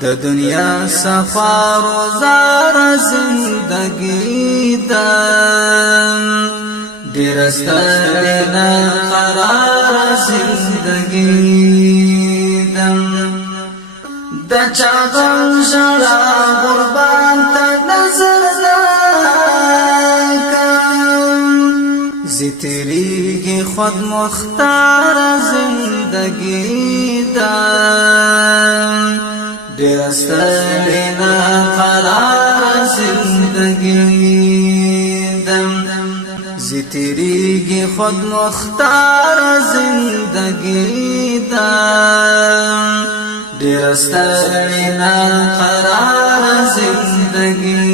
د دنیا سفر زار زندگی دا ډیر ستړنا قرار زندگی دا د چا غم ژړا قربان ته نظر نکم زی تیریږي خود مختار زندگی دا ډیر ستړنا قرار زندگی دم زی تیریږي خود مختار زندگی دا ډیر ستړنا قرار زندگی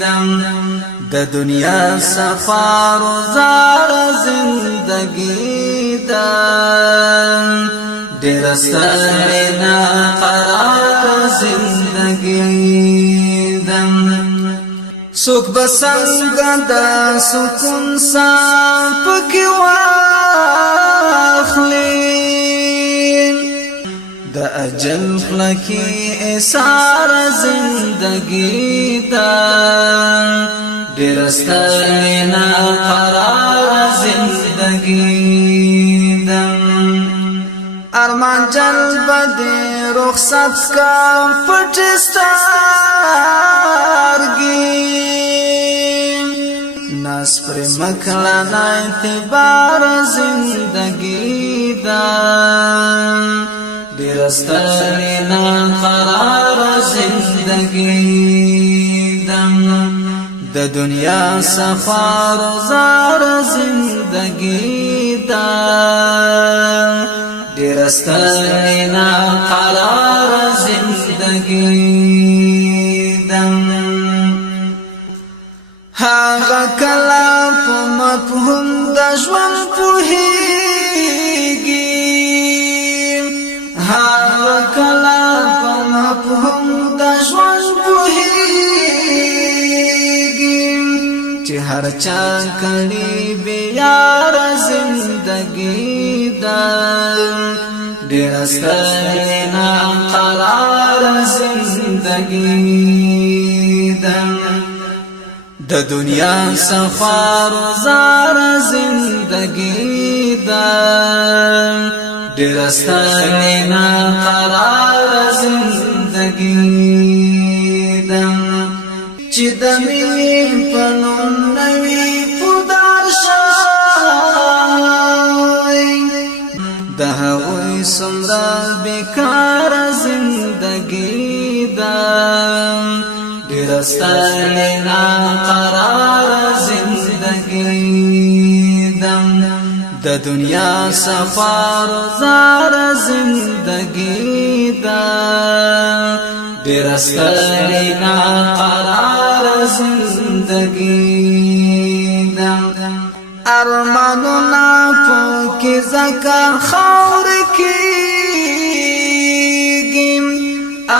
دم د دنیا سفر زار زندگی دا ډیر ستړنا قرار زندگی دم سوک بسنگ دا سکون سان پکی واخلی دا اجل خلکی ایسار زندگی دا ډیر ستړنا قرار زندگی دم ارمان جلب دے رخصت کا پٹستارگی ناس پر مکلانا اعتبار زندگی دا ډیر ستړنا قرار زندگی دم د دنیا سفر زار زندگی دا ډیر ستړنا قرار زندگی دم هغه کلا په مفهوم د ژوند پوهیږي هغه کلا په مفهوم د ژوند پوهیږي چې هر چا کړي بیار زندگی دا ډیر ستړنا قرار زندگی دا د دنیا سفر زار زندگی دا ډیر ستړنا قرار زندگی دا چې د مینې په نوم نوي پودار شای د هغوی څومره بیکار زندگی دا ډیر ستړنا قرار زندگی دم د دنیا سفر زار زندگی دا ډیر ستړنا قرار زندگی دم ارمانونه پکې زکه خاور کېږي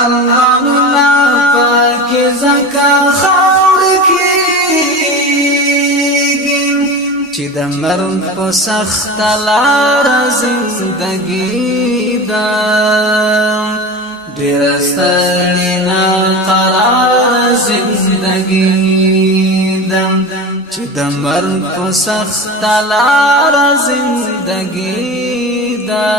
ارمانونه پکې زکه خاور کېږي چې د مرګ په سخت لار زندگی دا ډیر ستړنا قرار زندگی دم چې د مرګ په سخت لار زندگی دا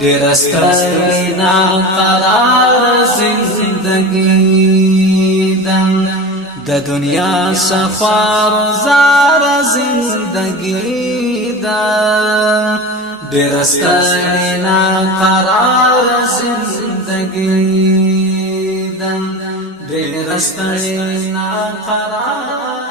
ډیر ستړنا قرار زندگی دم د دنیا سفر زار زندگی دا ډیر ستړنا قرار زندگی دم ډیر ستړنا قرار